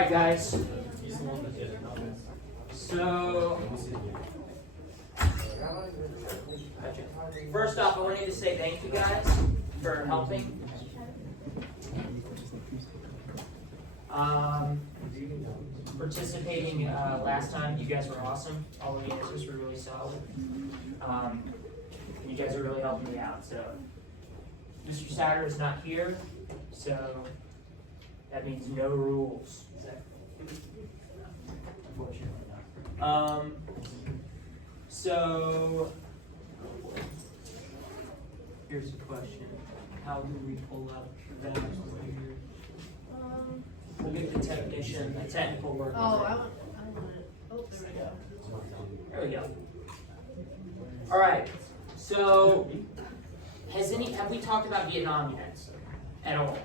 Alright guys, so first off I wanted to say thank you guys for helping. Participating last time, you guys were awesome. All of the answers were really solid. You guys are really helping me out. So Mr. Satter is not here, so that means no rules. Unfortunately not. So here's the question: how do we pull up that here? We'll get the technician, the technical work. Oh, I want it. Oh, there we go. There we go. All right. So, have we talked about Vietnam yet? At all?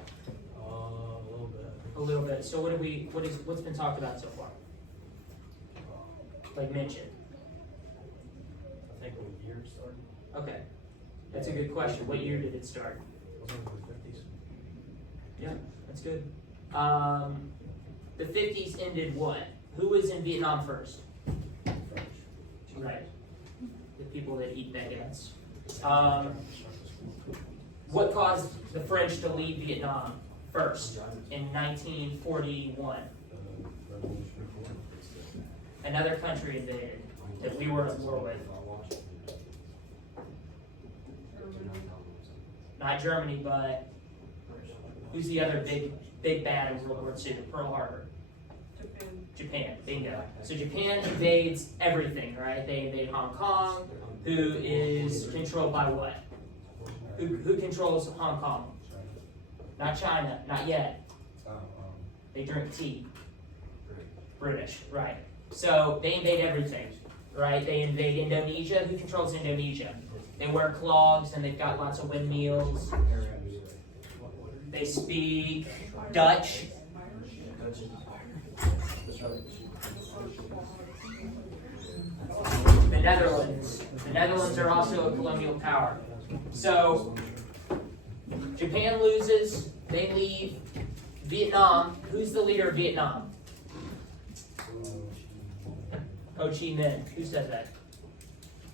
A little bit. A little bit. So what's been talked about so far? Like mentioned. I think when the year started. Okay. That's a good question. What year did it start? Wasn't it the 50s? Yeah, that's good. The 50s ended what? Who was in Vietnam first? French. Right. The people that eat baguettes. What caused the French to leave Vietnam first in 1941? Revolutionary War. Another country invaded that we were at war with. Not Germany, but who's the other big bad in World War II? Pearl Harbor. Japan. Bingo. So Japan invades everything, right? They invade Hong Kong, who is controlled by what? Who controls Hong Kong? Not China, not yet. They drink tea. British, right. So they invade everything, right? They invade Indonesia. Who controls Indonesia? They wear clogs and they've got lots of windmills. They speak Dutch. The Netherlands. The Netherlands are also a colonial power. So Japan loses. They leave. Vietnam. Who's the leader of Vietnam? Ho Chi Minh. Who says that?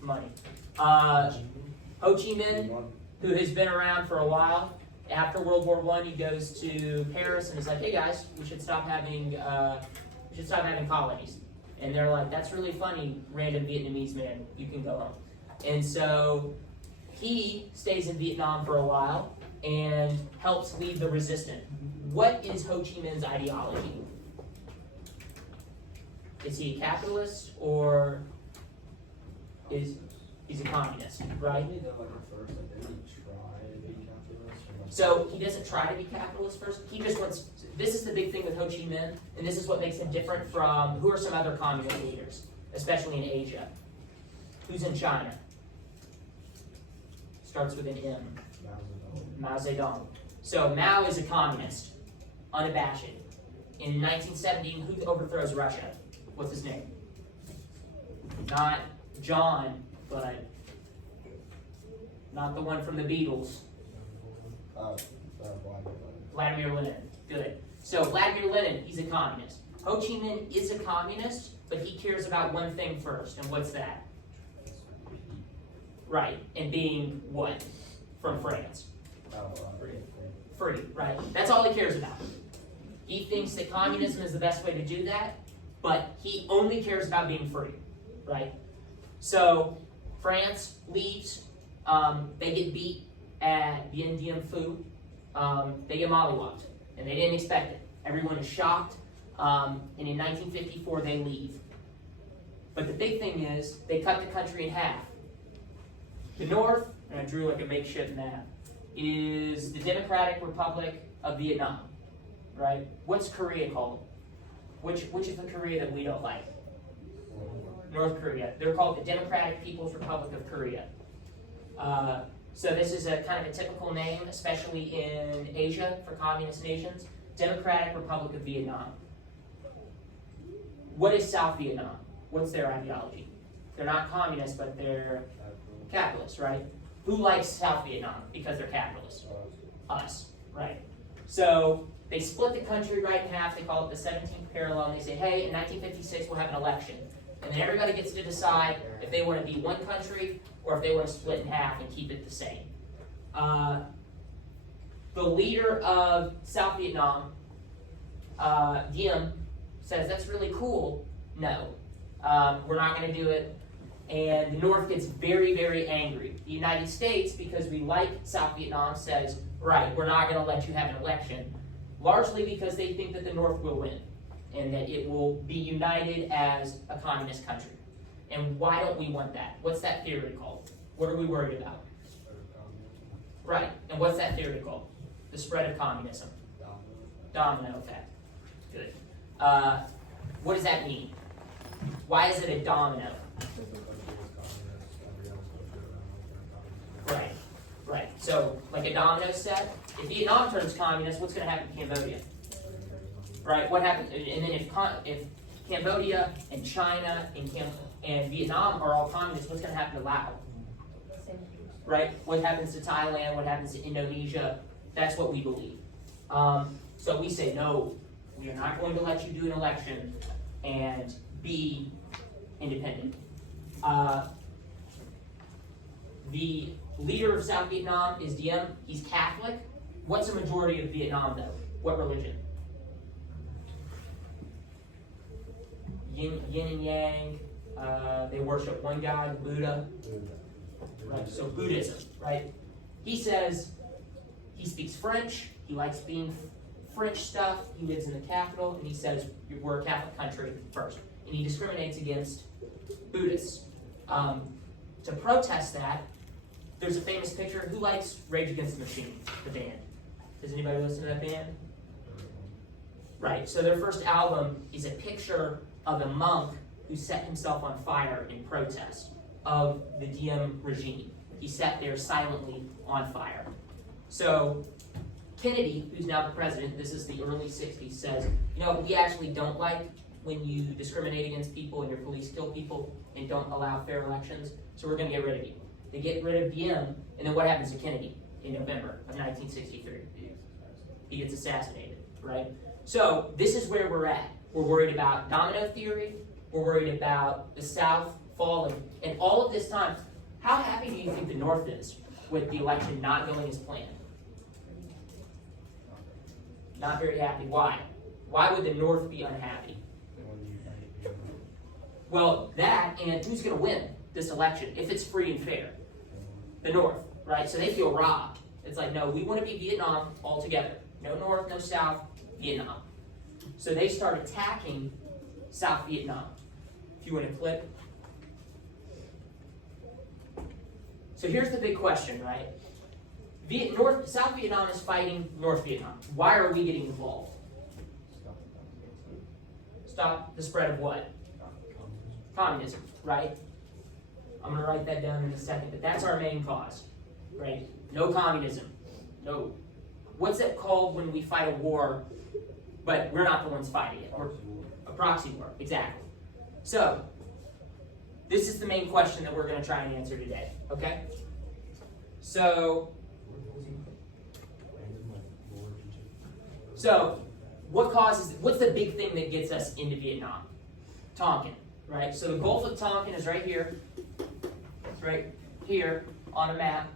Money. Ho Chi Minh, who has been around for a while. After World War I, he goes to Paris and is like, "Hey guys, we should stop having colonies." And they're like, "That's really funny, random Vietnamese man. You can go home." And so he stays in Vietnam for a while and helps lead the resistance. What is Ho Chi Minh's ideology? Is he a capitalist or he's a communist, right? So he doesn't try to be capitalist first. He just wants. This is the big thing with Ho Chi Minh, and this is what makes him different from who are some other communist leaders, especially in Asia. Who's in China? Starts with an M. Mao Zedong. So Mao is a communist, unabashed. In 1917, who overthrows Russia? What's his name? Not John, but not the one from the Beatles. Vladimir Lenin. Good. So Vladimir Lenin, he's a communist. Ho Chi Minh is a communist, but he cares about one thing first, and what's that? Right. And being what? From France. Free, right? That's all he cares about. He thinks that communism is the best way to do that, but he only cares about being free, right? So France leaves. They get beat at Bien Diem Phu. They get mollywopped, and they didn't expect it. Everyone is shocked, and in 1954 they leave. But the big thing is they cut the country in half. The north, and I drew like a makeshift map, is the Democratic Republic of Vietnam, right? What's Korea called? Which is the Korea that we don't like? North Korea. They're called the Democratic People's Republic of Korea. So this is a kind of a typical name, especially in Asia for communist nations. Democratic Republic of Vietnam. What is South Vietnam? What's their ideology? They're not communist, but they're capitalists, right? Who likes South Vietnam because they're capitalists? Us, right? So They split the country right in half. They call it the 17th parallel, and they say, hey, in 1956 we'll have an election. And then everybody gets to decide if they want to be one country or if they want to split in half and keep it the same. The leader of South Vietnam, Diem, says, that's really cool. No, we're not going to do it. And the North gets very, very angry. The United States, because we like South Vietnam, says, right, we're not going to let you have an election, largely because they think that the North will win and that it will be united as a communist country. And why don't we want that? What's that theory called? What are we worried about? Right, and what's that theory called? The spread of communism. Domino effect. Good. What does that mean? Why is it a domino? Right, right. So, like a domino set, if Vietnam turns communist, what's going to happen to Cambodia? Right, what happens? And then if Cambodia and China and Vietnam are all communists, what's going to happen to Laos? Right, what happens to Thailand, what happens to Indonesia? That's what we believe. So we say, no, we are not going to let you do an election and be independent. The leader of South Vietnam is Diem. He's Catholic. What's the majority of Vietnam, though? What religion? Yin and Yang. They worship one God, Buddha. Right, so Buddhism, right? He says he speaks French. He likes being French stuff. He lives in the capital, and he says we're a Catholic country first. And he discriminates against Buddhists. To protest that, there's a famous picture. Who likes Rage Against the Machine, the band? Does anybody listen to that band? Right, so their first album is a picture of a monk who set himself on fire in protest of the Diem regime. He sat there silently on fire. So Kennedy, who's now the president, this is the early 60s, says, you know, we actually don't like when you discriminate against people and your police kill people and don't allow fair elections, so we're going to get rid of you. They get rid of Diem, and then what happens to Kennedy in November of 1963? He gets assassinated, right? So this is where we're at. We're worried about domino theory. We're worried about the South falling. And all of this time, how happy do you think the North is with the election not going as planned? Not very happy. Why? Why would the North be unhappy? Well, that, and who's going to win this election if it's free and fair? The North, right? So they feel robbed. It's like, no, we want to be Vietnam all together. No North, no South, Vietnam. So they start attacking South Vietnam. If you want to click. So here's the big question, right? South Vietnam is fighting North Vietnam. Why are we getting involved? Stop the spread of what? Communism, right? I'm going to write that down in a second, but that's our main cause, right? No communism. No. What's it called when we fight a war, but we're not the ones fighting it? We're a proxy war, exactly. So, this is the main question that we're going to try and answer today, okay? So, what's the big thing that gets us into Vietnam? Tonkin, right? So the Gulf of Tonkin is right here. It's right here on a map.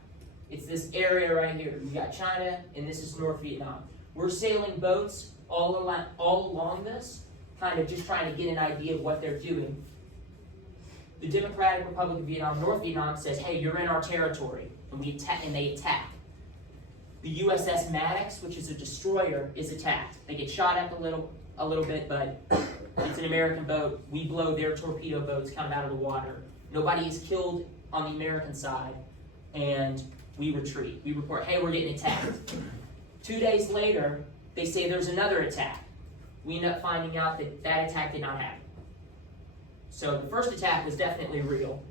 It's this area right here. You got China, and this is North Vietnam. We're sailing boats all along this, kind of just trying to get an idea of what they're doing. The Democratic Republic of Vietnam, North Vietnam, says, hey, you're in our territory, and they attack. The USS Maddox, which is a destroyer, is attacked. They get shot at a little bit, but it's an American boat. We blow their torpedo boats kind of out of the water. Nobody is killed on the American side, and we retreat. We report, hey, we're getting attacked. 2 days later, they say there's another attack. We end up finding out that that attack did not happen. So the first attack was definitely real.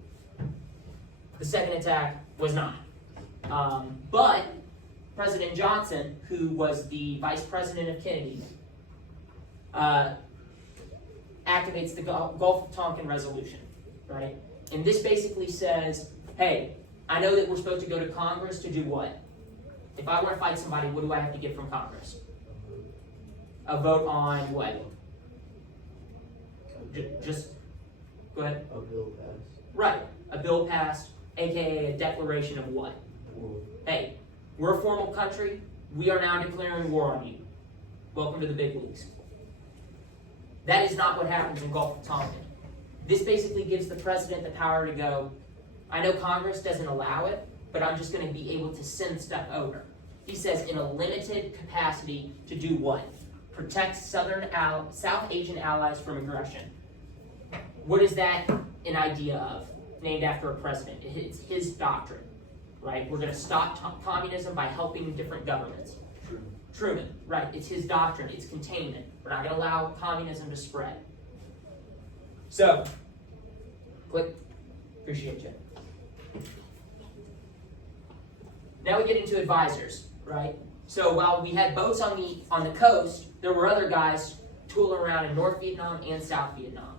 The second attack was not. But President Johnson, who was the vice president of Kennedy, activates the Gulf of Tonkin Resolution, right? And this basically says, hey, I know that we're supposed to go to Congress to do what? If I want to fight somebody, what do I have to get from Congress? A vote on what? Just, go ahead. A bill passed. Right, a bill passed, aka a declaration of what? War. Hey, we're a formal country, we are now declaring war on you. Welcome to the big leagues. That is not what happens in Gulf of Tonkin. This basically gives the president the power to go, I know Congress doesn't allow it, but I'm just going to be able to send stuff over. He says in a limited capacity to do what? Protect South Asian allies from aggression. What is that an idea of? Named after a president. It's his doctrine, right? We're going to stop communism by helping different governments. Truman, right? It's his doctrine. It's containment. We're not going to allow communism to spread. So, click. Appreciate you. Now we get into advisors, right? So while we had boats on the coast, there were other guys tooling around in North Vietnam and South Vietnam.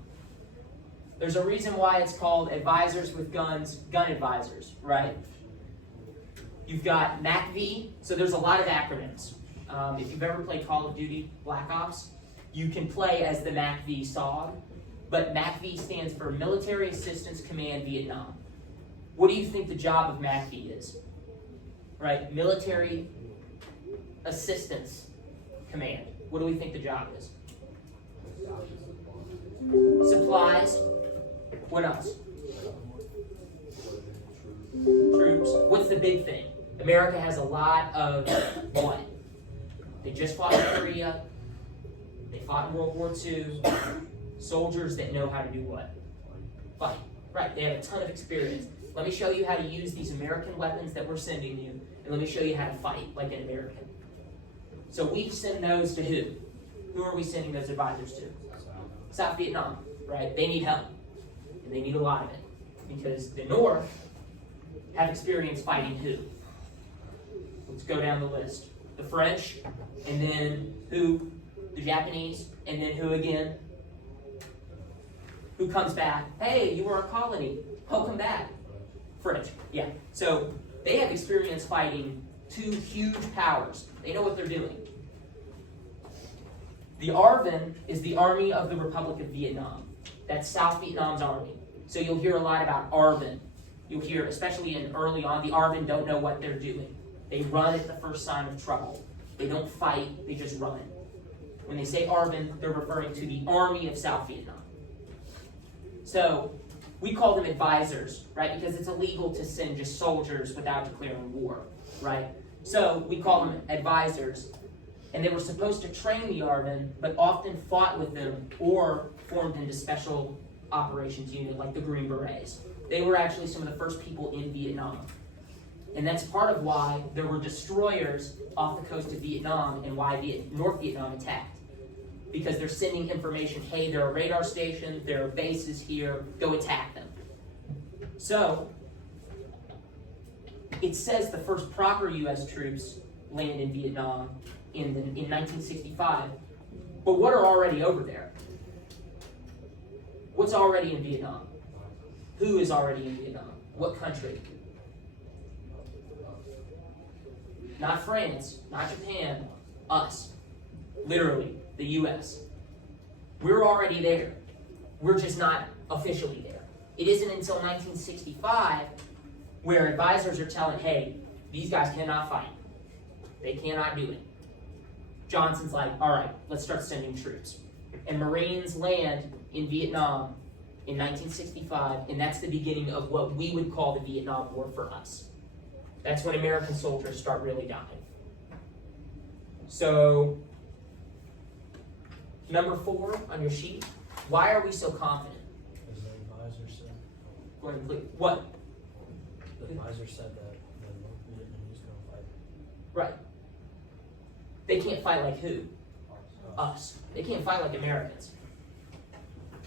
There's a reason why it's called advisors with guns, gun advisors, right? You've got MACV, so there's a lot of acronyms. If you've ever played Call of Duty Black Ops, you can play as the MACV SOG, but MACV stands for Military Assistance Command Vietnam. What do you think the job of MACV is? Right, Military Assistance Command. What do we think the job is? Supplies. What else? Troops. What's the big thing? America has a lot of what? They just fought in Korea. They fought in World War II. Soldiers that know how to do what? Fight. Right, they have a ton of experience. Let me show you how to use these American weapons that we're sending you, and let me show you how to fight like an American. So we send those to who? Who are we sending those advisors to? South Vietnam, right? They need help, and they need a lot of it, because the North have experience fighting who? Let's go down the list. The French, and then who? The Japanese, and then who again? Who comes back? Hey, you were a colony. Welcome back. French, yeah. So they have experience fighting two huge powers. They know what they're doing. The ARVN is the Army of the Republic of Vietnam. That's South Vietnam's army. So you'll hear a lot about ARVN. You'll hear, especially in early on, the ARVN don't know what they're doing. They run at the first sign of trouble. They don't fight, they just run. When they say ARVN, they're referring to the Army of South Vietnam. So we call them advisors, right? Because it's illegal to send just soldiers without declaring war, right? So we call them advisors. And they were supposed to train the ARVN, but often fought with them or formed into special operations unit like the Green Berets. They were actually some of the first people in Vietnam. And that's part of why there were destroyers off the coast of Vietnam and why North Vietnam attacked. Because they're sending information, hey, there are radar stations, there are bases here, go attack them. So, it says the first proper U.S. troops landed in Vietnam in 1965. But what are already over there? What's already in Vietnam? Who is already in Vietnam? What country? Not France, not Japan, us. Literally, the U.S. We're already there. We're just not officially there. It isn't until 1965 where advisors are telling, hey, these guys cannot fight. They cannot do it. Johnson's like, all right, let's start sending troops. And Marines land in Vietnam in 1965, and that's the beginning of what we would call the Vietnam War for us. That's when American soldiers start really dying. So, number 4 on your sheet, why are we so confident? As the advisor said. Go ahead and click. What? The advisor said that the North Vietnamese gonna fight Right. They can't fight like who? Us. They can't fight like Americans.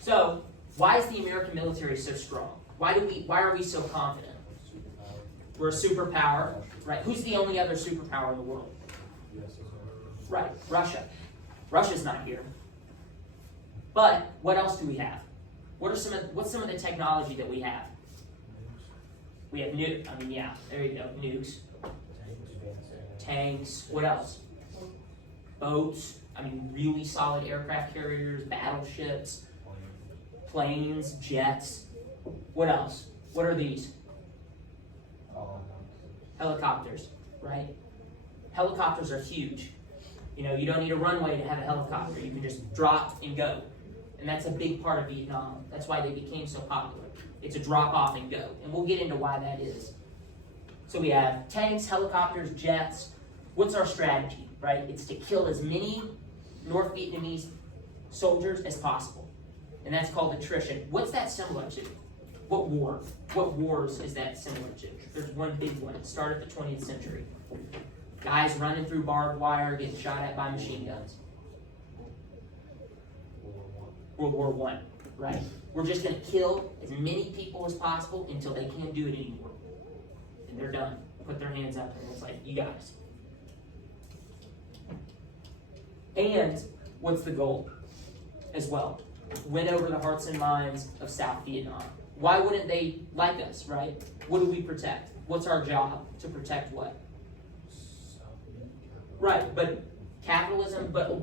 So, why is the American military so strong? Why are we so confident? superpower. We're a superpower, right? Who's the only other superpower in the world? Yes, is Right, Russia. Russia's not here. But what else do we have? What's some of the technology that we have? We have there you go, nukes, tanks, what else? Boats. I mean, really solid aircraft carriers, battleships, planes, jets. What else? What are these? Helicopters, right? Helicopters are huge. You know, you don't need a runway to have a helicopter. You can just drop and go. And that's a big part of Vietnam. That's why they became so popular. It's a drop off and go. And we'll get into why that is. So we have tanks, helicopters, jets. What's our strategy, right? It's to kill as many North Vietnamese soldiers as possible. And that's called attrition. What's that similar to? What war? What wars is that similar to? There's one big one. It started the 20th century. Guys running through barbed wire, getting shot at by machine guns. World War I, right? We're just going to kill as many people as possible until they can't do it anymore. And they're done. Put their hands up, and it's like, you guys. And what's the goal as well? Win over the hearts and minds of South Vietnam. Why wouldn't they like us, right? What do we protect? What's our job? To protect what? Right, but capitalism, but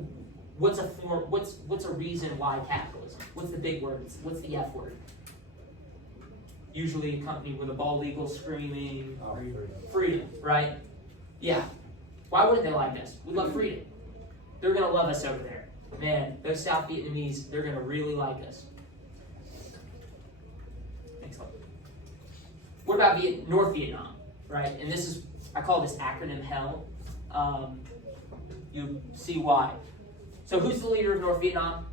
what's a reason why capitalism? What's the big word? What's the F word? Usually accompanied with a bald eagle screaming, freedom, right? Yeah. Why wouldn't they like us? We love freedom. They're going to love us over there. Man, those South Vietnamese, they're going to really like us. Next one. What about North Vietnam, right? And this is, I call this acronym HELL. You see why. So who's the leader of North Vietnam?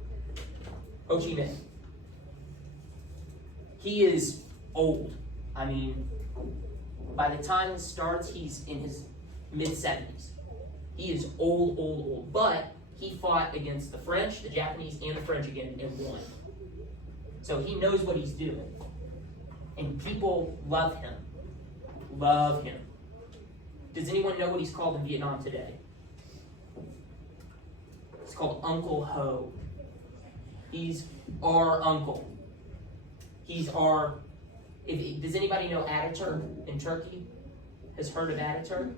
Ho Chi Minh. He is old. I mean, by the time this starts, he's in his mid-70s. He is old. But he fought against the French, the Japanese, and the French again and won. So he knows what he's doing. And people love him. Love him. Does anyone know what he's called in Vietnam today? It's called Uncle Ho. He's our uncle. He's our... does anybody know Ataturk in Turkey? Has heard of Ataturk?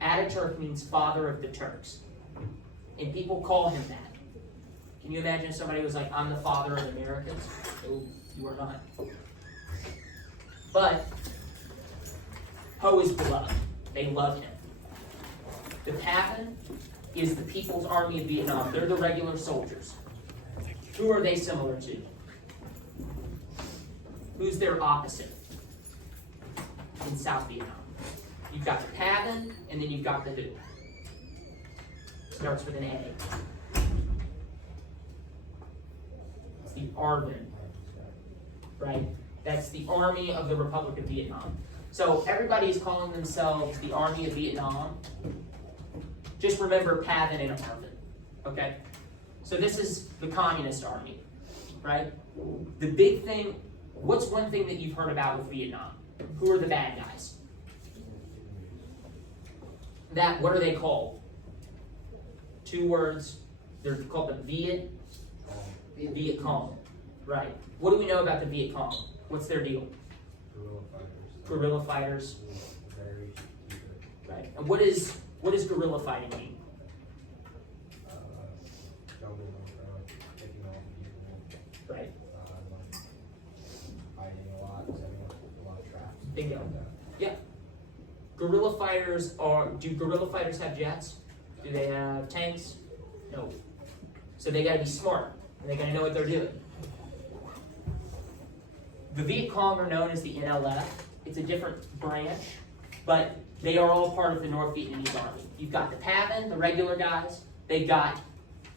Ataturk means father of the Turks. And people call him that. Can you imagine if somebody was like, I'm the father of Americans? No, you are not. But Ho is beloved. They love him. The Pavan is the People's Army of Vietnam. They're the regular soldiers. Who are they similar to? Who's their opposite in South Vietnam? You've got the Pavan, and then you've got the who? Starts with an A. It's the ARVN, right? That's the Army of the Republic of Vietnam. So everybody is calling themselves the Army of Vietnam. Just remember Pavan and ARVN, okay? So this is the Communist Army, right? The big thing, what's one thing that you've heard about with Vietnam? Who are the bad guys? What are they called? 2 words. They're called the Viet Cong, right? What do we know about the Viet Cong? What's their deal? Guerrilla fighters. Right. And what does guerrilla fighting mean? Right. Bingo. Yeah. Guerrilla fighters do guerrilla fighters have jets? Do they have tanks? No. So they gotta be smart, and they gotta know what they're doing. The Viet Cong are known as the NLF. It's a different branch, but they are all part of the North Vietnamese Army. You've got the Pavan, the regular guys. They've got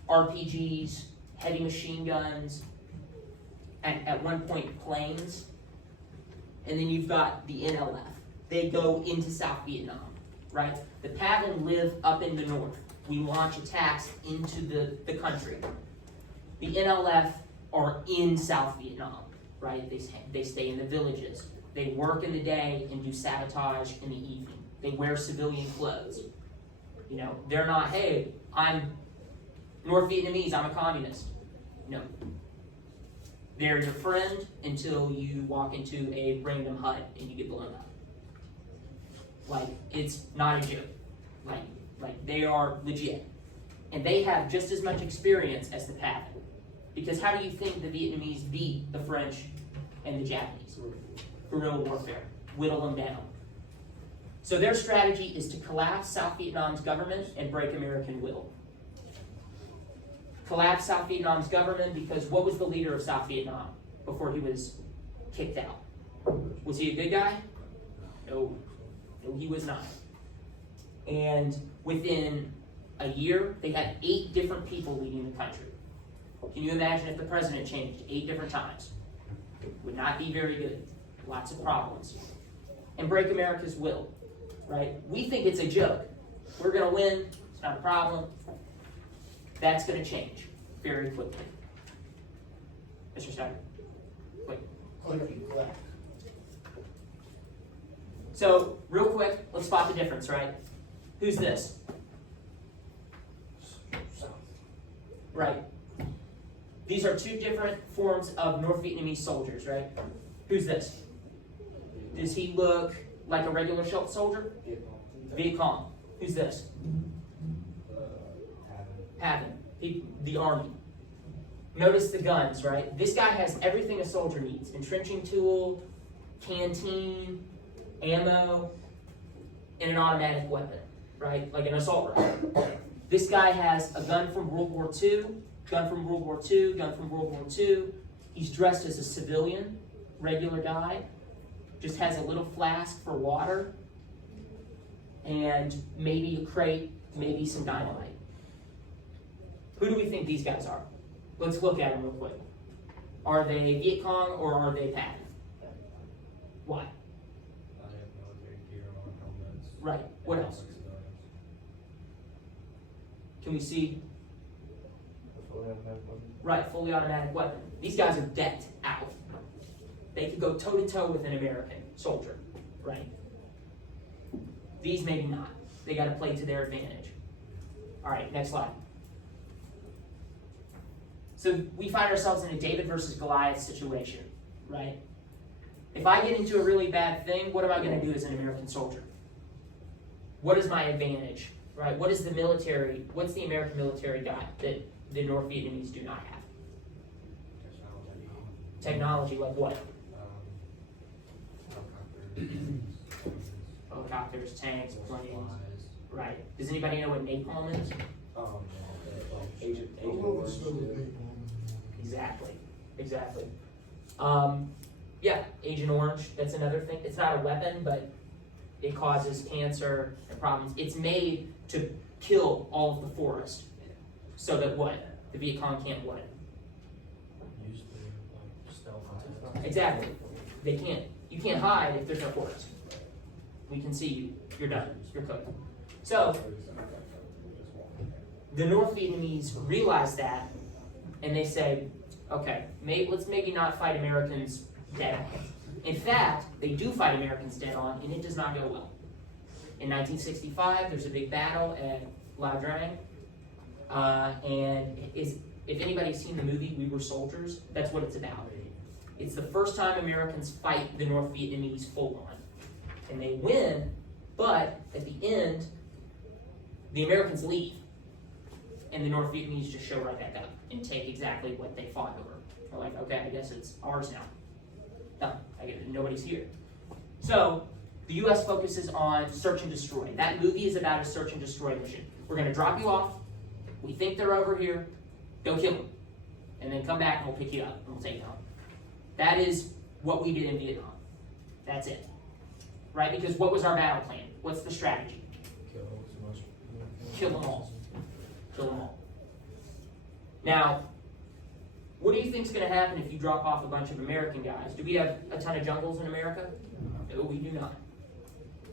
RPGs, heavy machine guns, and at one point planes. And then you've got the NLF. They go into South Vietnam, right? The Pavan live up in the north. We launch attacks into the country. The NLF are in South Vietnam, right? They stay in the villages. They work in the day and do sabotage in the evening. They wear civilian clothes. You know, they're not, hey, I'm North Vietnamese, I'm a communist. No. They're your friend until you walk into a random hut and you get blown up. Like, it's not a joke. Like they are legit. And they have just as much experience as the PAVN. Because how do you think the Vietnamese beat the French and the Japanese? Guerrilla warfare. Whittle them down. So their strategy is to collapse South Vietnam's government and break American will. Collapse South Vietnam's government because what was the leader of South Vietnam before he was kicked out? Was he a good guy? No. No, he was not. And within a year, they had 8 different people leading the country. Can you imagine if the president changed 8 different times? It would not be very good. Lots of problems. And break America's will, right? We think it's a joke. We're going to win. It's not a problem. That's going to change very quickly. Mr. Steiner. Wait. So, real quick, let's spot the difference, right? Who's this? Right. These are 2 different forms of North Vietnamese soldiers, right? Who's this? Does he look like a regular soldier? Viet Cong. Who's this? Havin. The army. Notice the guns, right? This guy has everything a soldier needs. Entrenching tool, canteen, ammo, and an automatic weapon, right? Like an assault rifle. This guy has a gun from World War II, gun from World War II, gun from World War II. He's dressed as a civilian, regular guy. Just has a little flask for water, and maybe a crate, maybe some dynamite. Who do we think these guys are? Let's look at them real quick. Are they Viet Cong or are they PAVN? Why? I have military gear on helmets. Right. What else? Can we see? Right, fully automatic weapon. These guys are decked out. They could go toe-to-toe with an American soldier, right? These maybe not. They got to play to their advantage. All right, next slide. So we find ourselves in a David versus Goliath situation, right? If I get into a really bad thing, what am I going to do as an American soldier? What is my advantage, right? What is the military, what's the American military got that the North Vietnamese do not have? Technology, like what? Helicopters, tanks, planes. Right. Does anybody know what napalm is? Exactly. Yeah, Agent Orange, that's another thing. It's not a weapon, but it causes cancer and problems. It's made to kill all of the forest. So that what? The Viet Cong can't what? Use the stealth attack. Exactly. They can't. You can't hide if there's no forest. We can see you. You're done. You're cooked. So, the North Vietnamese realize that, and they say, okay, let's maybe not fight Americans dead on. In fact, they do fight Americans dead on, and it does not go well. In 1965, there's a big battle at La Drang, and if anybody's seen the movie We Were Soldiers, that's what it's about. It's the first time Americans fight the North Vietnamese full on. And they win, but at the end, the Americans leave. And the North Vietnamese just show right back up and take exactly what they fought over. They're like, okay, I guess it's ours now. Done. Nobody's here. So, the U.S. focuses on search and destroy. That movie is about a search and destroy mission. We're going to drop you off. We think they're over here. Go kill them. And then come back and we'll pick you up and we'll take you home. That is what we did in Vietnam. That's it. Right? Because what was our battle plan? What's the strategy? Kill them all. Kill them all. Now, what do you think is going to happen if you drop off a bunch of American guys? Do we have a ton of jungles in America? No, we do not.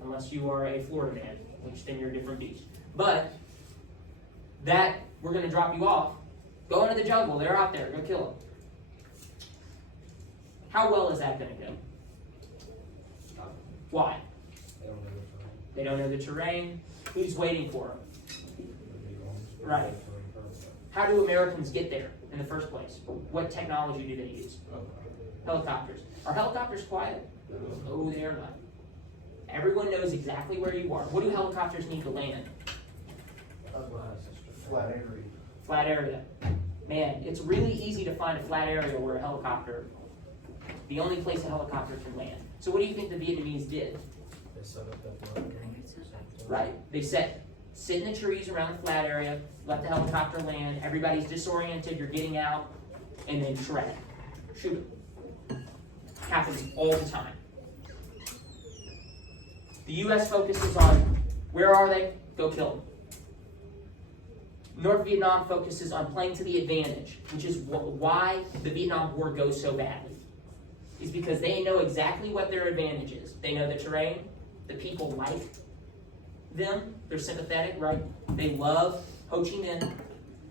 Unless you are a Florida man, which then you're a different beast. But that, we're going to drop you off. Go into the jungle. They're out there. Go kill them. How well is that going to go? Why? They don't know the terrain. Who's waiting for them? Right. How do Americans get there in the first place? What technology do they use? Helicopters. Are helicopters quiet? No, they are not. Everyone knows exactly where you are. What do helicopters need to land? flat area. Flat area. Man, it's really easy to find a flat area where a helicopter, the only place a helicopter can land. So what do you think the Vietnamese did? They set up that block. Right. They sit in the trees around the flat area, let the helicopter land, everybody's disoriented, you're getting out, and then shred it. Shoot it. Happens all the time. The U.S. focuses on, where are they? Go kill them. North Vietnam focuses on playing to the advantage, which is why the Vietnam War goes so badly. Is because they know exactly what their advantage is. They know the terrain, the people like them, they're sympathetic, right? They love Ho Chi Minh,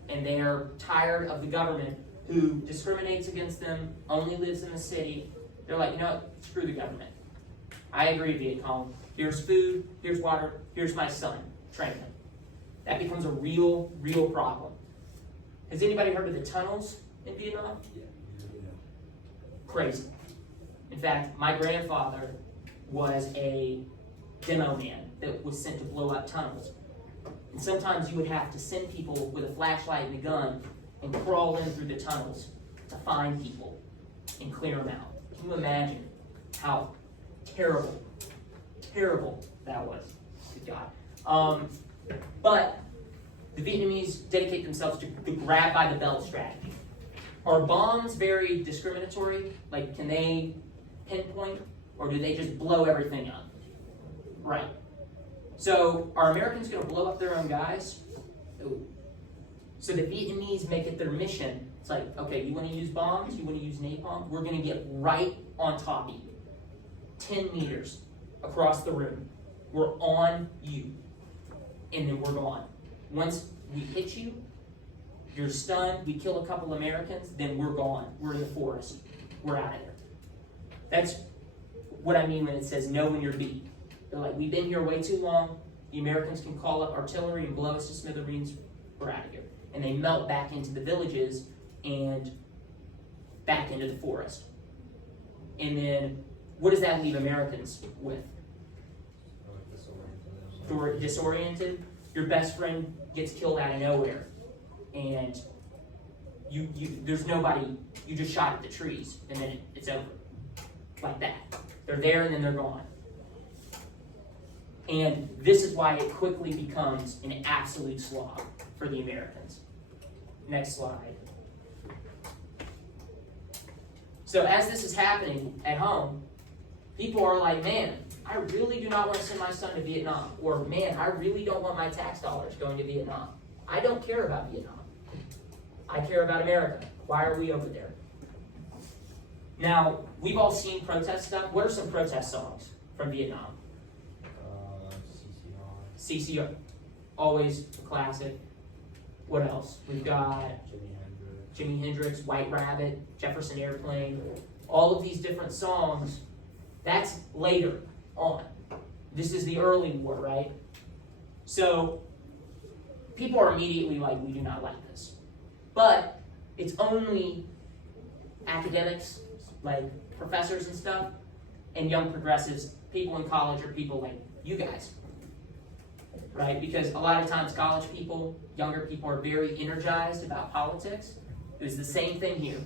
and they are tired of the government who discriminates against them, only lives in the city. They're like, you know what, screw the government. I agree, Viet Cong. Here's food, here's water, here's my son. Train him. That becomes a real problem. Has anybody heard of the tunnels in Vietnam? Yeah. Crazy. In fact, my grandfather was a demo man that was sent to blow up tunnels. And sometimes you would have to send people with a flashlight and a gun and crawl in through the tunnels to find people and clear them out. Can you imagine how terrible that was? Good God. But the Vietnamese dedicate themselves to the grab by the belt strategy. Are bombs very discriminatory? Like, can they pinpoint, or do they just blow everything up? Right. So, are Americans going to blow up their own guys? Ooh. So the Vietnamese make it their mission. It's like, okay, you want to use bombs? You want to use napalm? We're going to get right on top of you. 10 meters across the room. We're on you. And then we're gone. Once we hit you, you're stunned, we kill a couple Americans, then we're gone. We're in the forest. We're out of there. That's what I mean when it says know when you're beat. They're like, we've been here way too long. The Americans can call up artillery and blow us to smithereens. We're out of here. And they melt back into the villages and back into the forest. And then what does that leave Americans with? Disoriented. Your best friend gets killed out of nowhere, and you there's nobody. You just shot at the trees, and then it's over, like that. They're there, and then they're gone. And this is why it quickly becomes an absolute slog for the Americans. Next slide. So as this is happening at home, people are like, man, I really do not want to send my son to Vietnam. Or, man, I really don't want my tax dollars going to Vietnam. I don't care about Vietnam. I care about America. Why are we over there? Now, we've all seen protest stuff. What are some protest songs from Vietnam? CCR. Always a classic. What else? We've got Jimi Hendrix, White Rabbit, Jefferson Airplane. All of these different songs. That's later on. This is the early war, right? So people are immediately like, we do not like this. But it's only academics, like professors and stuff, and young progressives, people in college, or people like you guys, right? Because a lot of times college people, younger people are very energized about politics. It was the same thing here.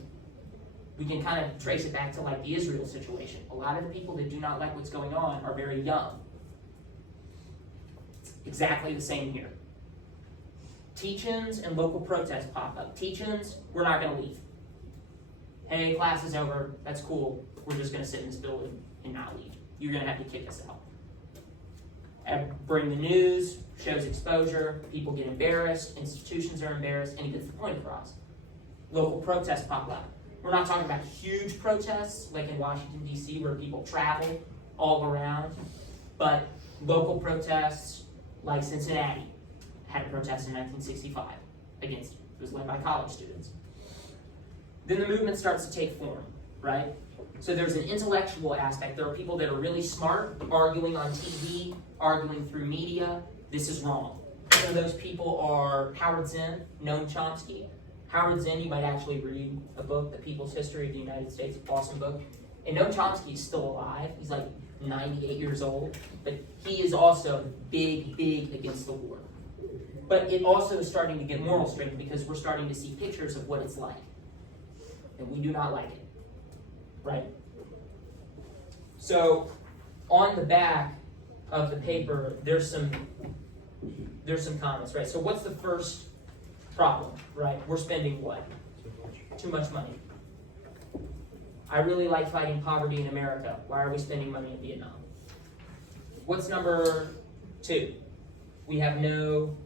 We can kind of trace it back to like the Israel situation. A lot of the people that do not like what's going on are very young. It's exactly the same here. Teach-ins and local protests pop up. Teach-ins, we're not going to leave. Hey, class is over. That's cool. We're just going to sit in this building and not leave. You're going to have to kick us out. And bring the news, shows exposure, people get embarrassed, institutions are embarrassed, and it gets the point across. Local protests pop up. We're not talking about huge protests like in Washington, D.C., where people travel all around, but local protests like Cincinnati had a protest in 1965 against it. It was led by college students. Then the movement starts to take form, right? So there's an intellectual aspect. There are people that are really smart, arguing on TV, arguing through media. This is wrong. Some of those people are Howard Zinn, Noam Chomsky. Howard Zinn, you might actually read a book, The People's History of the United States, awesome book. And Noam Chomsky is still alive. He's like 98 years old. But he is also big against the war. But it also is starting to get moral strength because we're starting to see pictures of what it's like. And we do not like it. Right? So, on the back of the paper, there's some comments, right? So what's the first problem, right? We're spending what? Too much money. I really like fighting poverty in America. Why are we spending money in Vietnam? What's number 2? We have no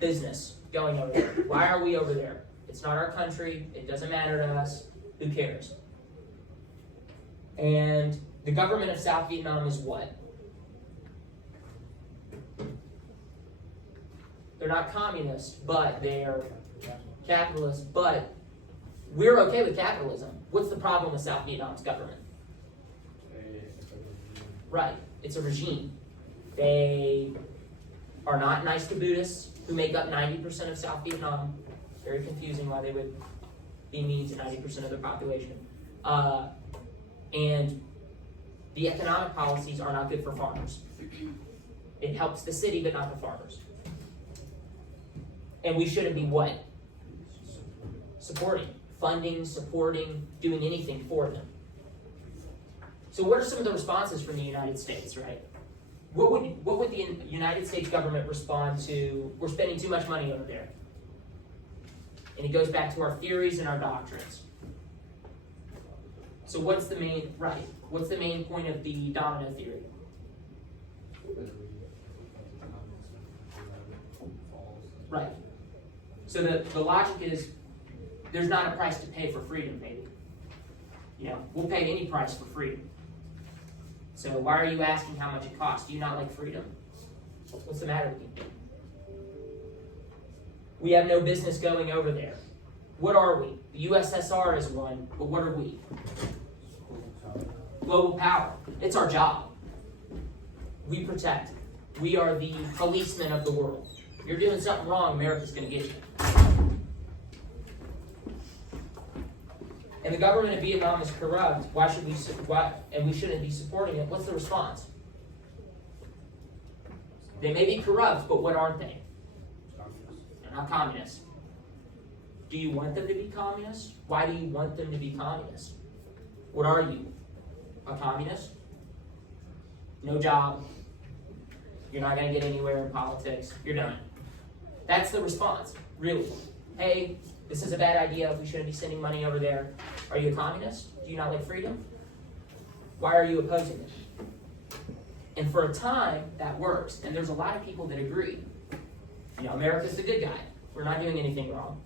business going over there. Why are we over there? It's not our country. It doesn't matter to us. Who cares? And the government of South Vietnam is what? They're not communist, but they are capitalist. But we're okay with capitalism. What's the problem with South Vietnam's government? Right. It's a regime. They are not nice to Buddhists, who make up 90% of South Vietnam. Very confusing why they would be mean to 90% of their population. And the economic policies are not good for farmers. It helps the city, but not the farmers. And we shouldn't be what? Supporting. Funding, supporting, doing anything for them. So what are some of the responses from the United States, right? What would the United States government respond to? We're spending too much money over there. And it goes back to our theories and our doctrines. So what's the main point of the domino theory? Right. So the logic is there's not a price to pay for freedom, baby. You know, we'll pay any price for freedom. So why are you asking how much it costs? Do you not like freedom? What's the matter with you? We have no business going over there. What are we? The USSR is one, but what are we? Global power. It's our job. We protect. We are the policemen of the world. If you're doing something wrong, America's going to get you. And the government of Vietnam is corrupt. And we shouldn't be supporting it. What's the response? They may be corrupt, but what aren't they? They're not communists. Do you want them to be communists? Why do you want them to be communists? What are you? A communist? No job. You're not going to get anywhere in politics. You're done. That's the response, really. Hey, this is a bad idea. We shouldn't be sending money over there. Are you a communist? Do you not like freedom? Why are you opposing it? And for a time, that works. And there's a lot of people that agree. You know, America's the good guy. We're not doing anything wrong.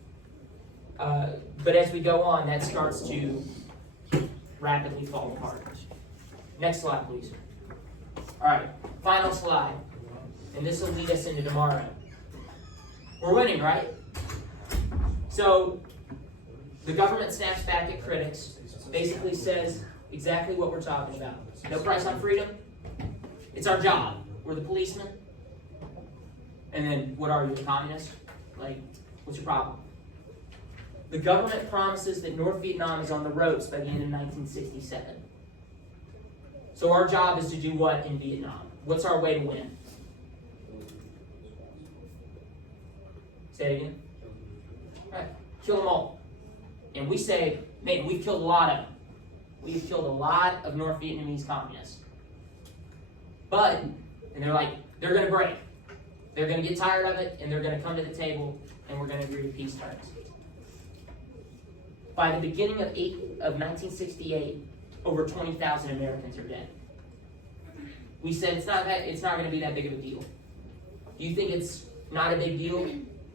But as we go on, that starts to rapidly fall apart. Next slide, please. All right, final slide. And this will lead us into tomorrow. We're winning, right? So, the government snaps back at critics, basically says exactly what we're talking about. No price on freedom. It's our job. We're the policemen. And then, what are you, a communist? Like, what's your problem? The government promises that North Vietnam is on the ropes by the end of 1967. So our job is to do what in Vietnam? What's our way to win? Say it again. All right. Kill them all. And we say, man, we've killed a lot of them. We've killed a lot of North Vietnamese communists. But, and they're like, they're going to break. They're going to get tired of it, and they're going to come to the table, and we're going to agree to peace terms. By the beginning of 1968, over 20,000 Americans are dead. We said it's not going to be that big of a deal. Do you think it's not a big deal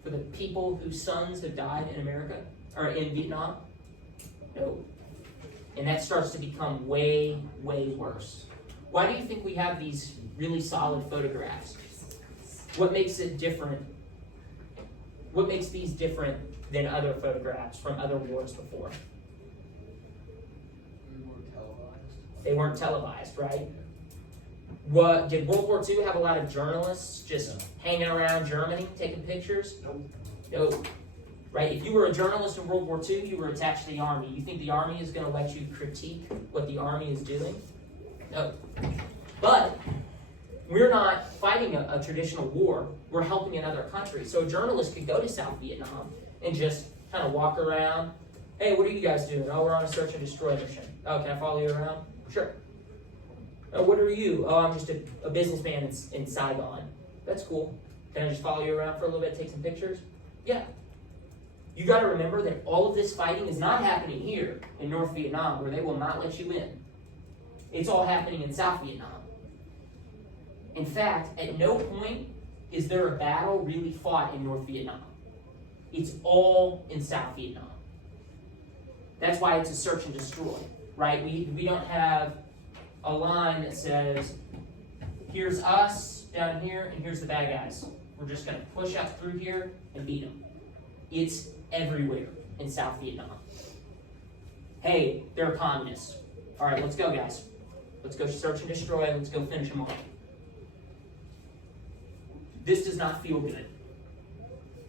for the people whose sons have died in America or in Vietnam? No. And that starts to become way, way worse. Why do you think we have these really solid photographs? What makes it different? What makes these different than other photographs from other wars before? They weren't televised, right? Did World War II have a lot of journalists just hanging around Germany taking pictures? No. Right? If you were a journalist in World War II, you were attached to the army. You think the army is going to let you critique what the army is doing? No. But we're not fighting a traditional war. We're helping another country. So a journalist could go to South Vietnam and just kind of walk around. Hey, what are you guys doing? Oh, we're on a search and destroy mission. Oh, can I follow you around? Sure. Oh, what are you? Oh, I'm just a businessman in Saigon. That's cool. Can I just follow you around for a little bit, take some pictures? Yeah. You got to remember that all of this fighting is not happening here in North Vietnam, where they will not let you in. It's all happening in South Vietnam. In fact, at no point is there a battle really fought in North Vietnam. It's all in South Vietnam. That's why it's a search and destroy, right? We don't have a line that says, here's us down here, and here's the bad guys. We're just going to push out through here and beat them. It's everywhere in South Vietnam. Hey, they're communists. All right, let's go, guys. Let's go search and destroy. Let's go finish them off. This does not feel good.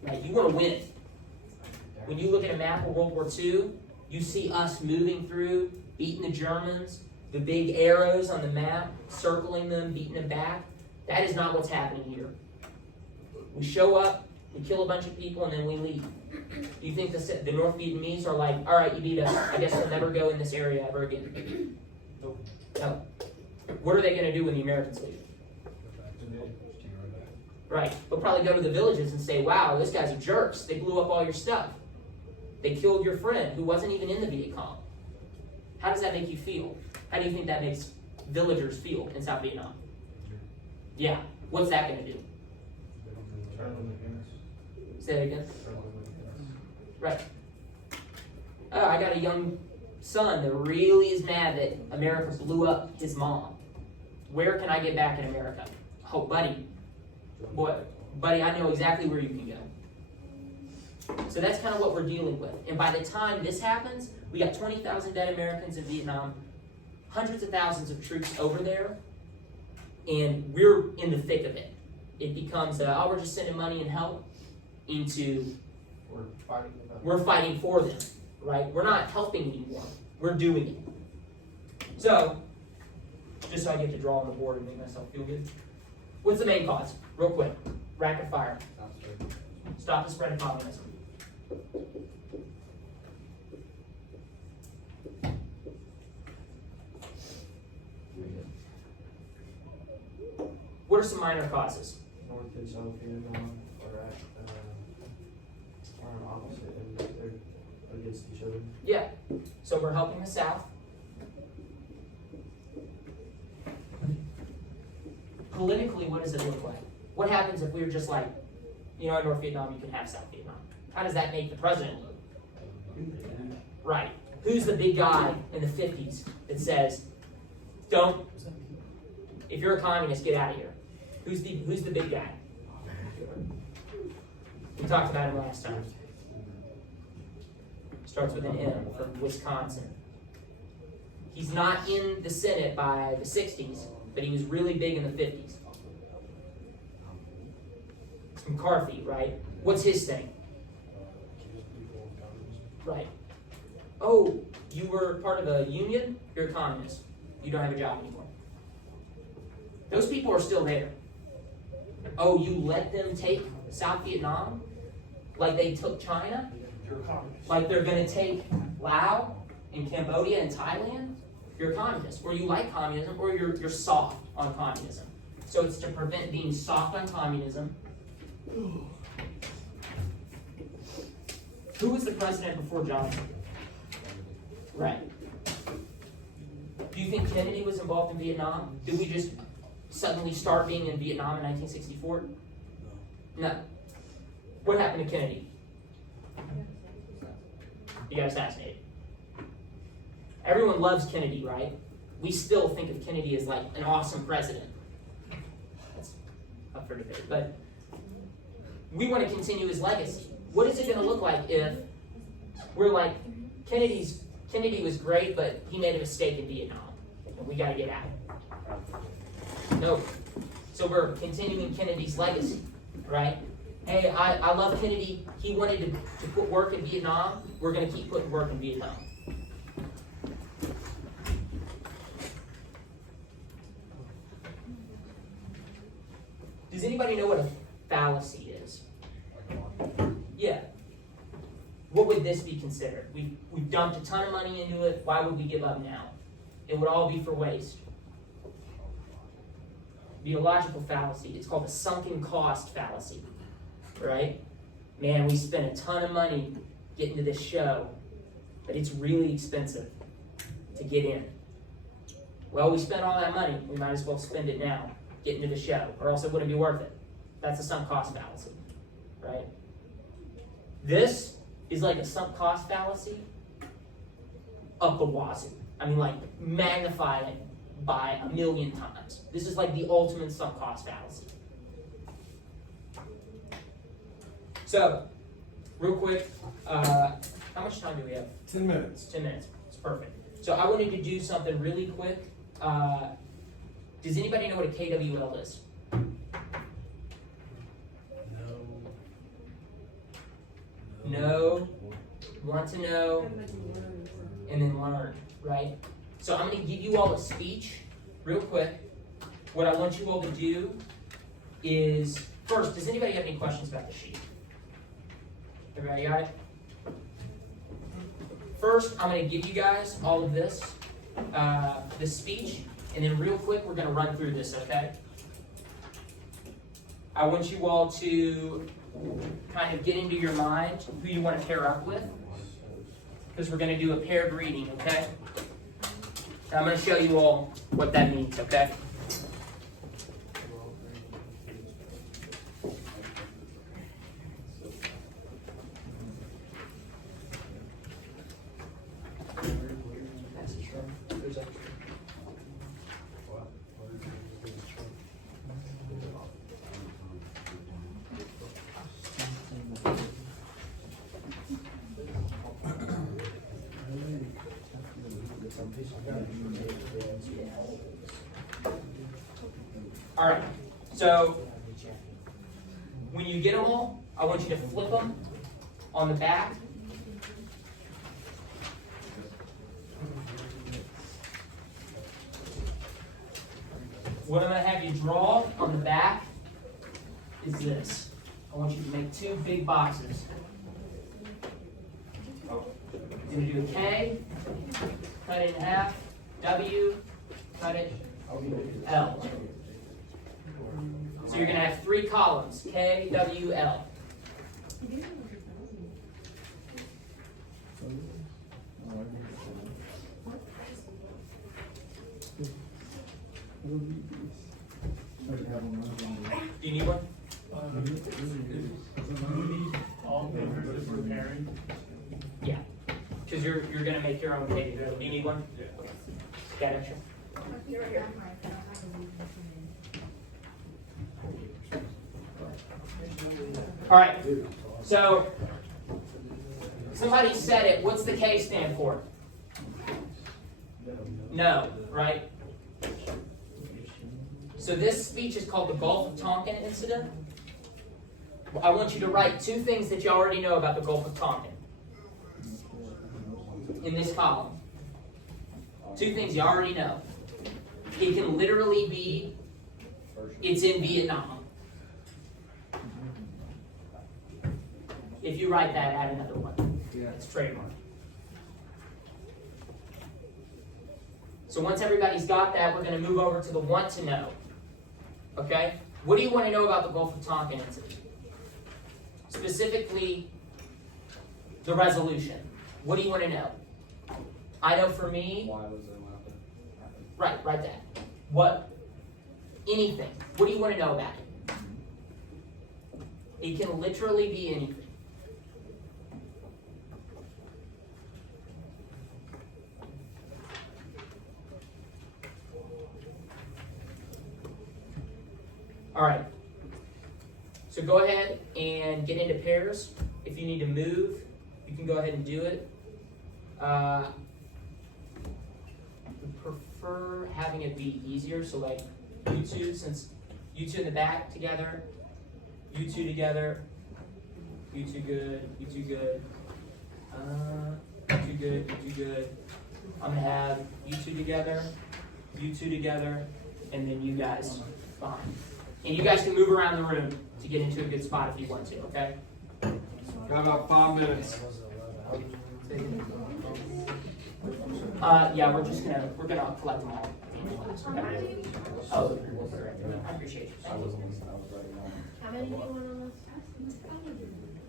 Right? You want to win. When you look at a map of World War II, you see us moving through, beating the Germans, the big arrows on the map, circling them, beating them back. That is not what's happening here. We show up, we kill a bunch of people, and then we leave. Do you think the North Vietnamese are like, all right, you beat us. I guess we'll never go in this area ever again? No. What are they going to do when the Americans leave? Right. They'll probably go to the villages and say, wow, those guys are jerks. They blew up all your stuff. They killed your friend who wasn't even in the Viet Cong. How does that make you feel? How do you think that makes villagers feel in South Vietnam? Yeah. What's that going to do? Say that again. Right. Oh, I got a young son that really is mad that America blew up his mom. Where can I get back in America? Oh, buddy. Boy, buddy, I know exactly where you can go. So that's kind of what we're dealing with. And by the time this happens, we got 20,000 dead Americans in Vietnam, hundreds of thousands of troops over there, and we're in the thick of it. It becomes, oh, we're just sending money and help, into we're fighting for them, right? We're not helping anymore. We're doing it. So, just so I get to draw on the board and make myself feel good. What's the main cause? Real quick. Rapid fire. Stop the spread of communism. What are some minor causes? North and South Vietnam are opposite and they're against each other. Yeah. So we're helping the South. Politically, what does it look like? What happens if we were just like, in North Vietnam, you can have South Vietnam? How does that make the president look? Right. Who's the big guy in the 50s that says, don't, if you're a communist, get out of here? Who's the big guy? We talked about him last time. Starts with an M, from Wisconsin. He's not in the Senate by the 60s, but he was really big in the 50s. It's McCarthy, right? What's his thing? Right. Oh, you were part of a union? You're a communist. You don't have a job anymore. Those people are still there. Oh, you let them take South Vietnam? Like they took China? Like they're going to take Laos and Cambodia and Thailand? You're a communist. Or you like communism, or you're soft on communism. So it's to prevent being soft on communism. Who was the president before Johnson? Right. Do you think Kennedy was involved in Vietnam? Did we just suddenly start being in Vietnam in 1964? No. What happened to Kennedy? He got assassinated. Everyone loves Kennedy, right? We still think of Kennedy as like an awesome president. That's up for debate. But we want to continue his legacy. What is it going to look like if we're like, Kennedy was great, but he made a mistake in Vietnam, and we got to get out? No. So we're continuing Kennedy's legacy, right? Hey, I love Kennedy. He wanted to put work in Vietnam. We're going to keep putting work in Vietnam. Does anybody know what a fallacy is? Yeah. What would this be considered? We've dumped a ton of money into it. Why would we give up now? It would all be for waste. Be a logical fallacy. It's called a sunken cost fallacy, right? Man, we spent a ton of money getting to this show, but it's really expensive to get in. Well, we spent all that money. We might as well spend it now, get into the show, or else it wouldn't be worth it. That's a sunk cost fallacy, right? This is like a sunk cost fallacy up the wazoo. I mean, like, magnify it by 1,000,000 times. This is like the ultimate sunk cost fallacy. So, real quick, how much time do we have? 10 minutes. 10 minutes. It's perfect. So I wanted to do something really quick. Does anybody know what a KWL is? No. Want to know, and then learn, right? So I'm going to give you all a speech real quick. What I want you all to do is, first, does anybody have any questions about the sheet? Everybody got it? First, I'm going to give you guys all of this speech, and then real quick, we're going to run through this, okay? I want you all to kind of get into your mind who you want to pair up with, because we're going to do a paired reading, okay? I'm going to show you all what that means, okay? All right, so when you get them all, I want you to flip them on the back. What I'm going to have you draw on the back is this. I want you to make two big boxes. You're going to do a K, cut it in half, W, cut it, L. So you're going to have three columns, K, W, L. Do you need one? All members of preparing. Yeah, because you're going to make your own K. Do you need one? Yeah. Got extra? All right, so somebody said it. What's the K stand for? No, right? So this speech is called the Gulf of Tonkin incident. I want you to write two things that you already know about the Gulf of Tonkin in this column. Two things you already know. It can literally be, it's in Vietnam. If you write that, add another one. It's trademark. So once everybody's got that, we're going to move over to the want to know. Okay? What do you want to know about the Gulf of Tonkin incident? Specifically, the resolution. What do you want to know? I know for me. Why was it happen? Right, write that. What? Anything. What do you want to know about it? It can literally be anything. All right. So go ahead and get into pairs. If you need to move, you can go ahead and do it. We prefer having it be easier. So like you two, since you two in the back together, you two together, you two good, you two good, you two good, you two good. I'm gonna have you two together, and then you guys behind. And you guys can move around the room to get into a good spot if you want to, okay? Got about 5 minutes. Yeah, we're gonna collect them all. Oh, I appreciate you. Thank you. How many do you want on this?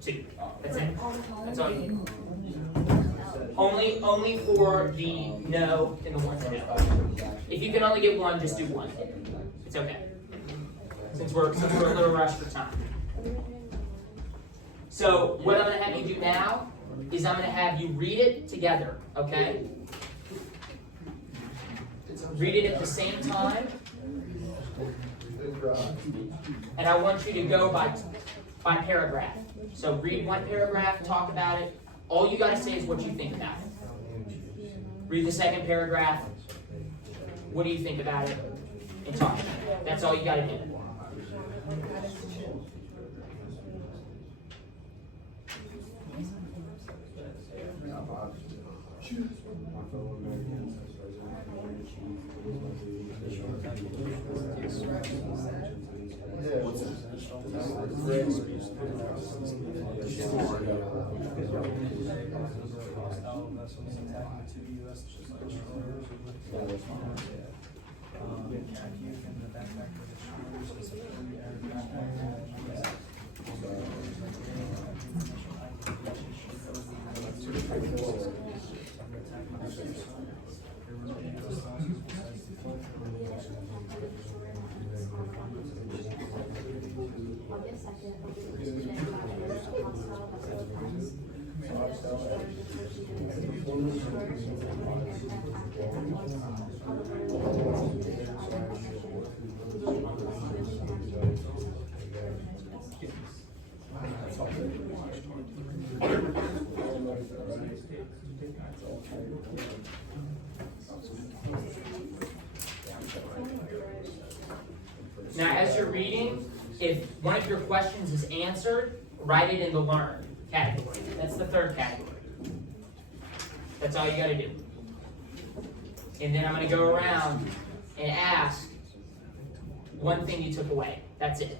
2. That's it. That's all you need. Only for the no and the one to no. If you can only get one, just do one. It's okay. Since we're a little rushed for time. So what I'm gonna have you do now is I'm gonna have you read it together, okay? Read it at the same time. And I want you to go by paragraph. So read one paragraph, talk about it. All you gotta say is what you think about it. Read the second paragraph. What do you think about it? And talk about it. That's all you gotta do. Now, as you're reading, if one of your questions is answered, write it in the learn category. That's the third category. That's all you got to do. And then I'm going to go around and ask one thing you took away. That's it.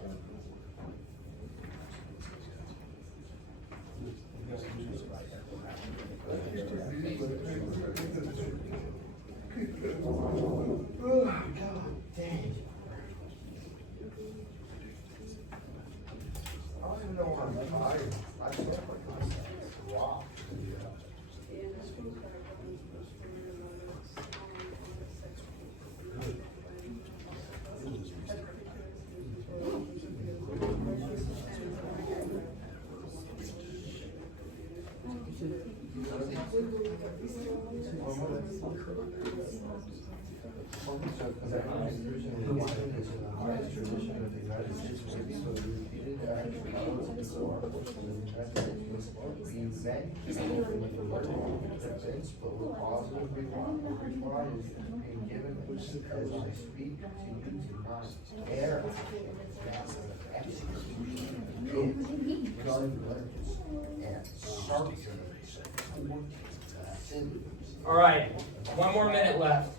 All right, 1 more minute left.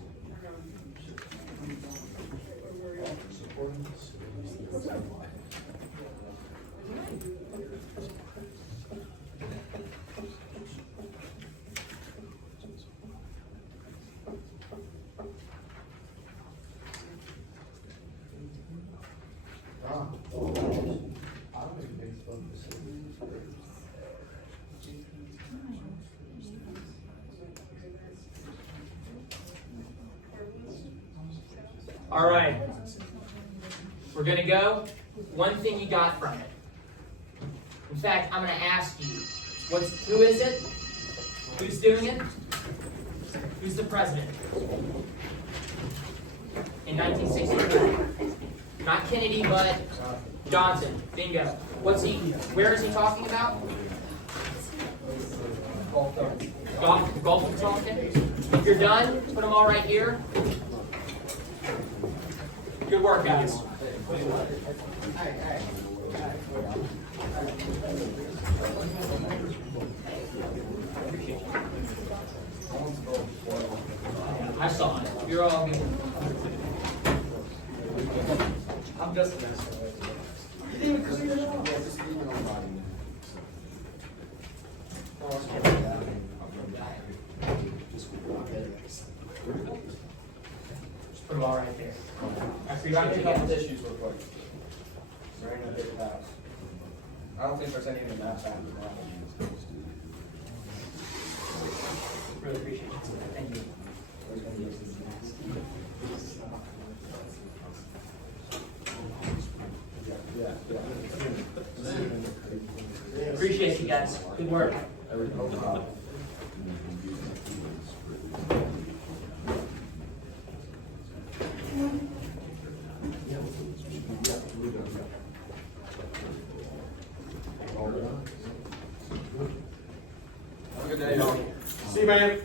All right, we're gonna go. One thing you got from it. In fact, I'm gonna ask you, who is it? Who's doing it? Who's the president? In 1964. Not Kennedy, but Johnson. Bingo. Where is he talking about? Gulf of Tonkin. If you're done, put them all right here. Good work, guys. I saw it. You're all good. I'm just messing with you. You didn't even clear it up. Yeah, just leave it on body. Just put them all right there. I appreciate Grab me a you couple guys. tissues real quick. Right in the big house. I don't think there's any in the map after that. Really appreciate it. Thank you. Appreciate you guys. Good work. Have a good day, y'all. See you, man.